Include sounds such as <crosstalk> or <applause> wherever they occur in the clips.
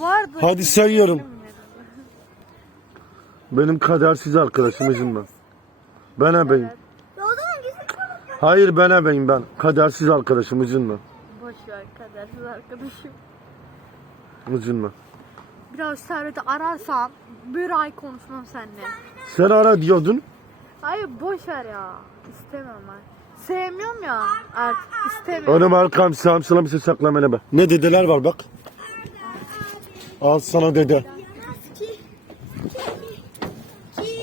Vardı. Hadi sayıyorum. Benim kadersiz arkadaşım üzülme. Ben ebeyim. Hayır ben ebeyim ben. Kadersiz arkadaşım. Boş ver kadersiz arkadaşım. Üzülme. Biraz serveti ararsan bir ay konuşmam seninle. Sen ara diyordun. Hayır boş ver ya. İstemiyorum ben. Sevmiyorum ya artık istemiyorum. Önüm arkam sağım sılam bir şey saklamana be. Ne dedeler var bak. Al sana dede.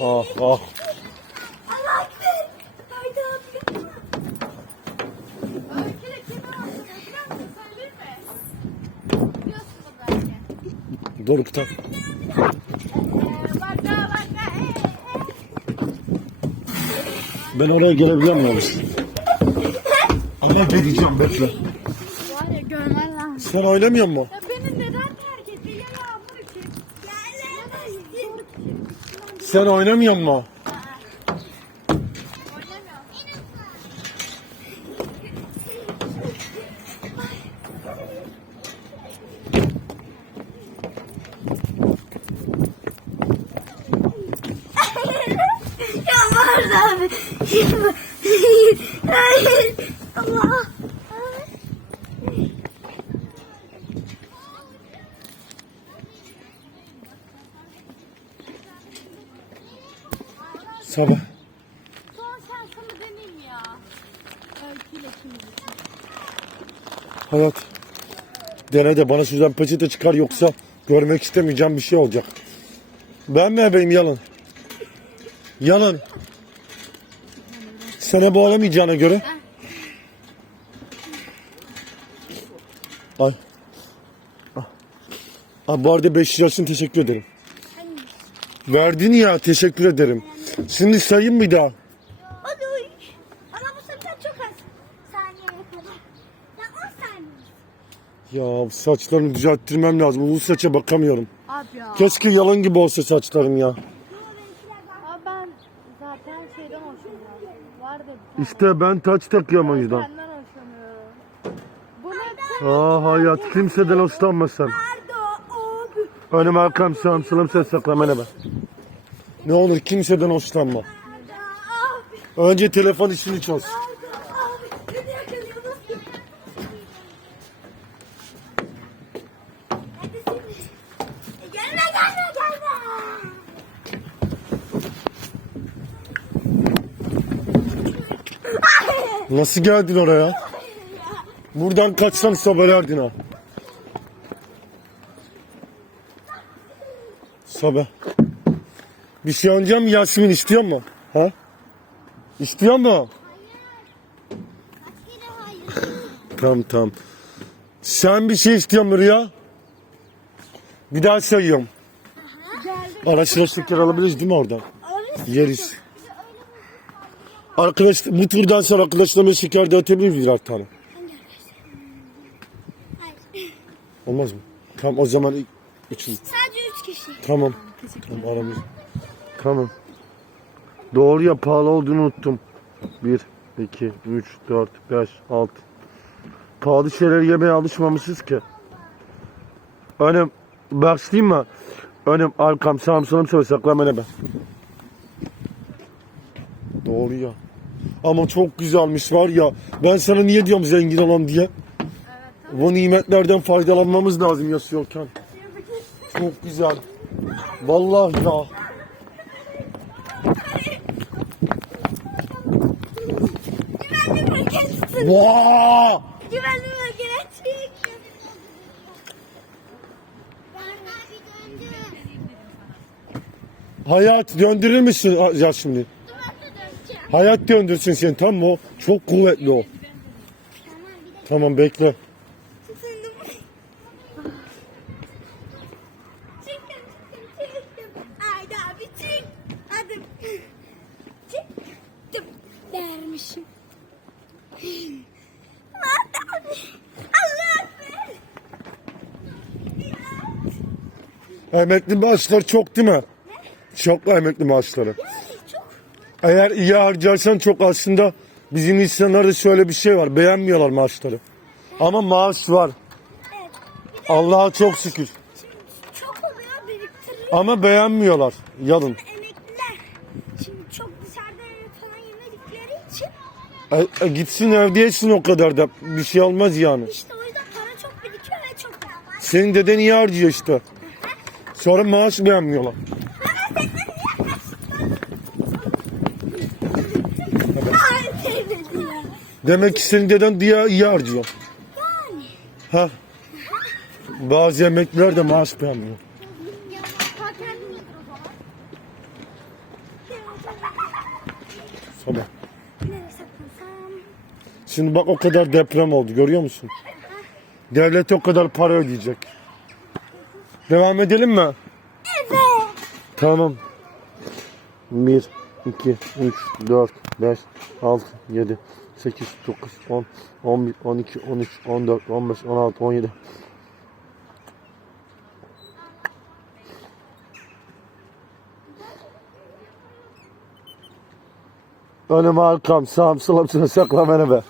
Ah ah. Allah ekber. Haydi abi yapma. Öyküyle kimi hatırlıyor biliyor musun? Söyleyeyim mi? Biliyorsunuz belki. Doruk tak. Baka baka. Ben oraya gelebiliyor muyum? Ne diyeceğim bekle. Sen oynamıyor musun? Ya beni neden terk etti? Ya yağmur için. Gelemezsin. Sen oynamıyor? Oynamıyorum. Ya var abi. Hayır. Allah. Sabah. Son şansımı deneyeyim ya. Öyküyle kimi Hayat. Dene de bana şuradan peçete çıkar yoksa görmek istemeyeceğim bir şey olacak. Ben mi ebeyim yalan? Yalan. Sana bağlamayacağına göre. Ay. Ah. Ah, bu arada 5 lira için teşekkür ederim. Verdin ya teşekkür ederim. Şimdi sayayım bir daha. O da uyuş. Ama bu sefer çok az. Saniyeye kadar. Ya 10 saniye. Ya saçlarımı düzelttirmem lazım. Bu saça bakamıyorum. Abi ya. Keşke yalan gibi olsa saçlarım ya. Abi ben zaten şeyden hoşlanıyorum. Vardı bir tane. İşte ben taç takıyorum o yüzden. Hoşlanıyorum. Bu ne? Aa hayat kimseden hoşlanma sen. Nerede o abi? Önüm arkam sağım sılım ses saklamana ben. Ne olur kimseden hoşlanma. Önce telefon işini çöz. Nasıl geldin oraya? Buradan kaçsan sobelerdin ha. Sobe. Bir şey oynayacağım mı Yasemin istiyor mu? Ha? İstiyor mu? Tamam tamam. Sen bir şey istiyor musun Rüya? Bir daha sayıyorum. Araçla şeker alabiliriz değil mi oradan? Yeriz. Arkadaş bu turdan sonra arkadaşlarıma şeker dağıtabilir miyiz birer tane? Olmaz mı? Tamam o zaman üçün. Sadece üç kişi. Tamam. Tamam aramız. Tamam. Doğru ya pahalı olduğunu unuttum. 1, 2, 3, 4, 5, 6. Pahalı şeyleri yemeye alışmamışız ki. Önüm başlayayım mı? Önüm arkam sağım solum söyle saklan beni ben. Doğru ya. Ama çok güzelmiş var ya. Ben sana niye diyorum zengin olan diye. Bu nimetlerden faydalanmamız lazım yaşıyorken. Çok güzel. Vallahi ya. Güvenli bölgeye tutun. Güvenli çık. Hayat döndürür müsün ya şimdi? Hayat döndürsün seni tamam mı? O çok kuvvetli o. Tamam bekle. tutundım. Çıktım çıktım çıktım. Haydi abi çık. Adım. Çıktım. Dermişim. Haydi abi. Allah be. Emekli maaşları çok değil mi? Çok emekli maaşları. Çok. Eğer iyi harcarsan çok aslında bizim insanlarda şöyle bir şey var. Beğenmiyorlar maaşları. Ama maaş var. Evet. Allah'a çok şükür. Şimdi Ama beğenmiyorlar. Yalın. Emekliler şimdi çok dışarıda falan yemedikleri için E, e, gitsin evde yesin o kadar da. Bir şey olmaz yani. işte o yüzden para çok birikiyor ve çok. Senin deden iyi harcıyor işte. Sonra maaş beğenmiyorlar. Demek ki senin deden diye iyi harcıyor. Ha. Bazı emekliler de maaş beğenmiyor. Sabah. Şimdi bak o kadar deprem oldu görüyor musun? Devlet o kadar para ödeyecek. Devam edelim mi? Evet. Tamam. 1, 2, 3, 4, 5, 6, 7, 8, 9, 10, 11, 12, 13, 14, 15, 16, 17. Önüm arkam sağım solum sakla beni be.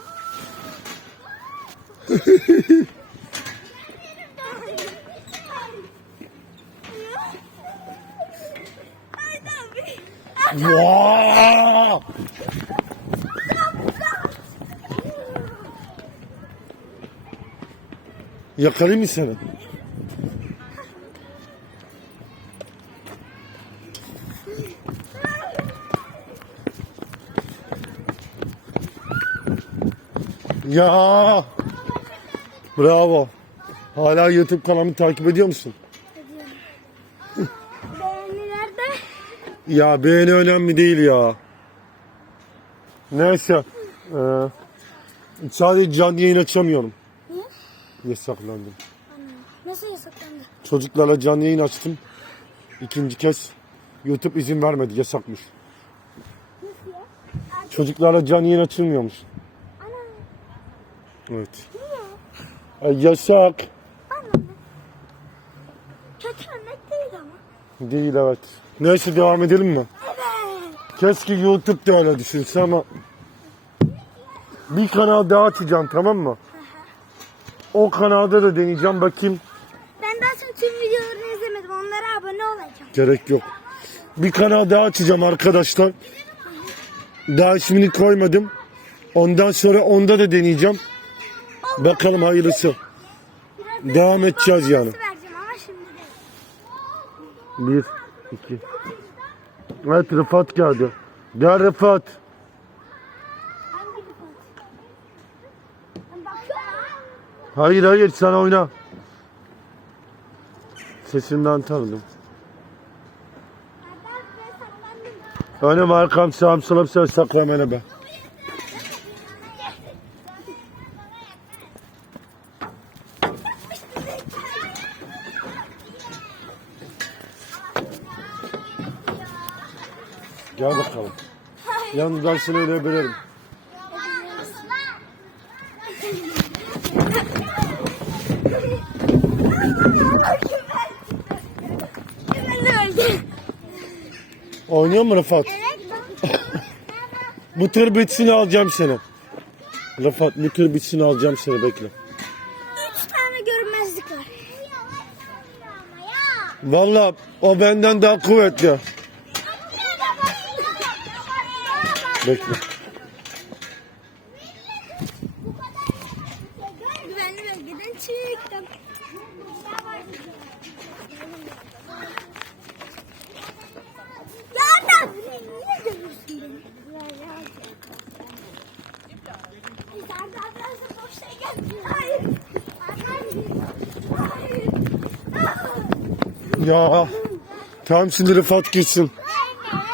<laughs> Haydi abi. Vaa! Yakalayayım mı seni? Ya! Bravo. Hala YouTube kanalımı takip ediyor musun? Beğeniler de Ya beğeni önemli değil ya. Neyse. Ee, sadece canlı yayın açamıyorum. Niye? Yasaklandım. Nasıl yasaklandı? Çocuklarla canlı yayın açtım. İkinci kez YouTube izin vermedi. Yasakmış. Nasıl ya? Çocuklarla canlı yayın açılmıyormuş. Ana. Evet. Niye? Ay, yasak. Anladım. Kötü örnek değil ama. Değil evet. Neyse devam edelim mi? Keşke YouTube da öyle düşünse ama bir kanal daha açacağım tamam mı? O kanalda da deneyeceğim bakayım Ben daha sonra tüm videolarını izlemedim. Onlara abone olacağım. Gerek yok. Bir kanal daha açacağım arkadaşlar. Daha ismini koymadım. Ondan sonra onda da deneyeceğim. Bakalım hayırlısı. Devam edeceğiz yani. Bir, iki. Evet Rıfat geldi. Gel Rıfat. Bakıyorum. Hayır hayır sen oyna. Sesinden tanıdım. Önüm arkam sağım solum söz sakla beni be. Gel bakalım. Yalnız ben seni öyle öldü. Oynuyor mu Rıfat? Bu tır bitsin alacağım seni. Rıfat bu tır bitsin alacağım seni bekle. Üç tane görünmezlik var. Vallahi o benden daha kuvvetli. Bekle. Güvenli bölgeden çıktım. Ya adam niye dövüyorsun beni? Sen de arkadaşlar boş şey gelmiyor. Hayır. Hayır. Hayır. Ya. Tamam şimdi Rıfat girsin.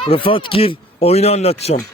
Rıfat gir. Oyunu anlatacağım.